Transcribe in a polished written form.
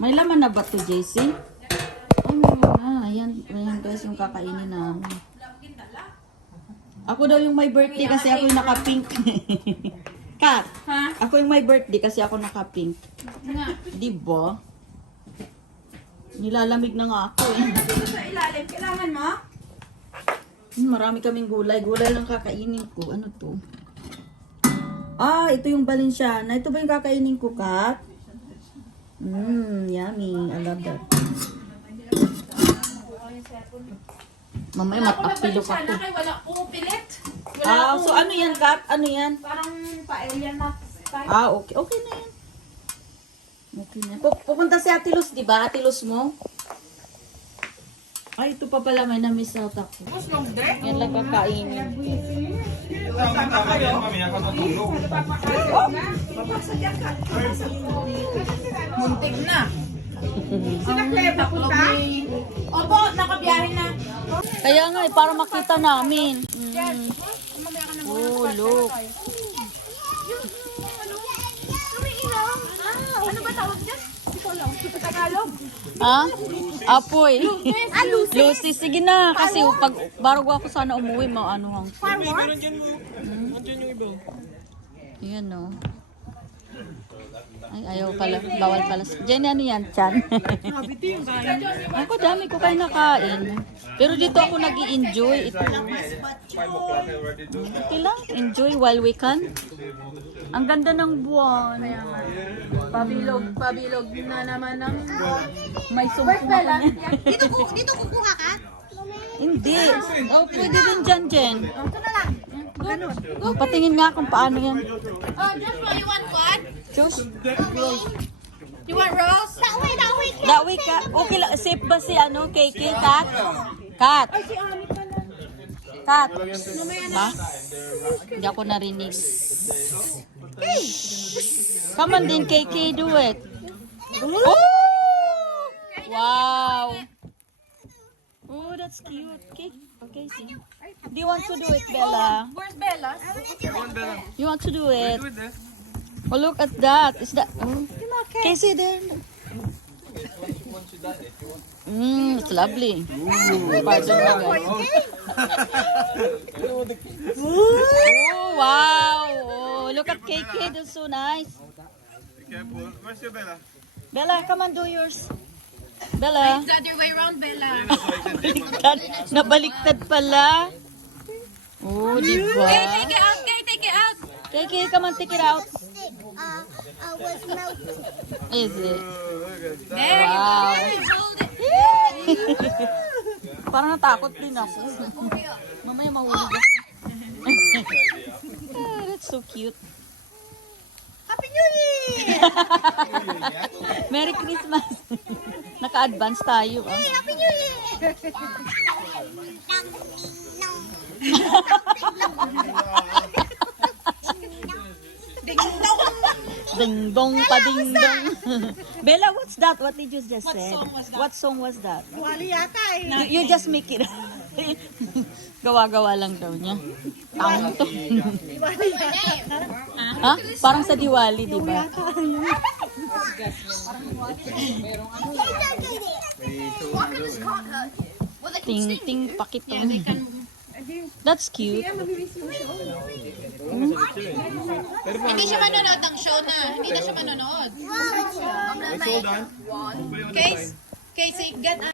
May laman na ba to, JC? Ay, meron na. Ayan guys yung kakainin namin. Ako daw yung may birthday kasi ako yung naka-pink. Kat, ako yung may birthday kasi ako naka-pink. Diba? Nilalamig na nga ako eh. Dito sa ilalim, kailangan mo? Marami kaming gulay. Gulay lang kakainin ko. Ano to? Ah, ito yung Balenciana. Ito ba yung kakainin ko, Kat? Yummy. I love that. Mamaya matapilok ako. Wala ko pilit. Ah, so ano yan, Kat? Ano yan? Parang paella na style. Ah, okay. Okay na yan. Okay na. Pupunta si Ate Luz, di ba? Ate Luz mo? Ay, ito pa pala. May na-miss out ako. Yan lang kakainin. Muntik na. Sinakleba ko ta? Opo, nakabiyahe na. Kaya nga, para makita namin. Oh, look. Ano ba tawag dyan? Ikaw lang. Tagalog? Ha? Apoy. Lucy. Sige na. Kasi pag bago ako sana umuwi, ano hang. Meron dyan mo. Andyan yung iba. Yan no. Ay, ayaw pala. Bawal pala. Diyan ano yan, Chan? Ako dami ko kayo nakain. Pero dito ako nag-i-enjoy. Ito. Okay lang. Enjoy while we can. Ang ganda ng buwan. Pabilog na naman ng... May sumpa na. Dito kukuha ka? Hindi. Oh, pwede din dyan, Jen. Ito na lang. Ganun. Patingin nga kung paano yan. Oh, Joshua, you want what? Diyos. You want rose? That way. That way ka. Okay lang. Safe ba si ano? Kiki? Kat? Kat? Ay, si Ami pala. Kat? Ma? Hindi ako narinig. Come on din, Kiki. Do it. Oh! Wow. Oh, that's cute. Okay. Okay, see. Do you want to do it, Bella? Where's Bella? You want to do it? Oh, look at that. Is that... Oh. Casey, there. It's lovely. Pardon me, guys. Oh, wow. Oh, look at KK. That's so nice. Be careful. Where's your Bella? Bella, come on, do yours. Bella. The other way around, Bella. Baliktad. Nabaliktad pala. Oh, diba? Take it out. Take it out. KK, come on, take it out. Was melting. Is it? There Wow. you go. Hold it. Parang natakot din ako. Mamaya mahulog ako. Ah, that's so cute. Happy New Year! Merry Christmas. Naka-advance tayo. Ah. Happy New Year! Ding dong pa ding dong. Bella, what's that? What did you just say? What song was that? Wali yata eh. You just make it. Gawa-gawa lang daw niya. Tang to. Ha? Parang sa Diwali, di ba? Ting ting pakitong. That's cute. Hindi siya manonood ng show na. Hindi na siya manonood. It's all done. Case, get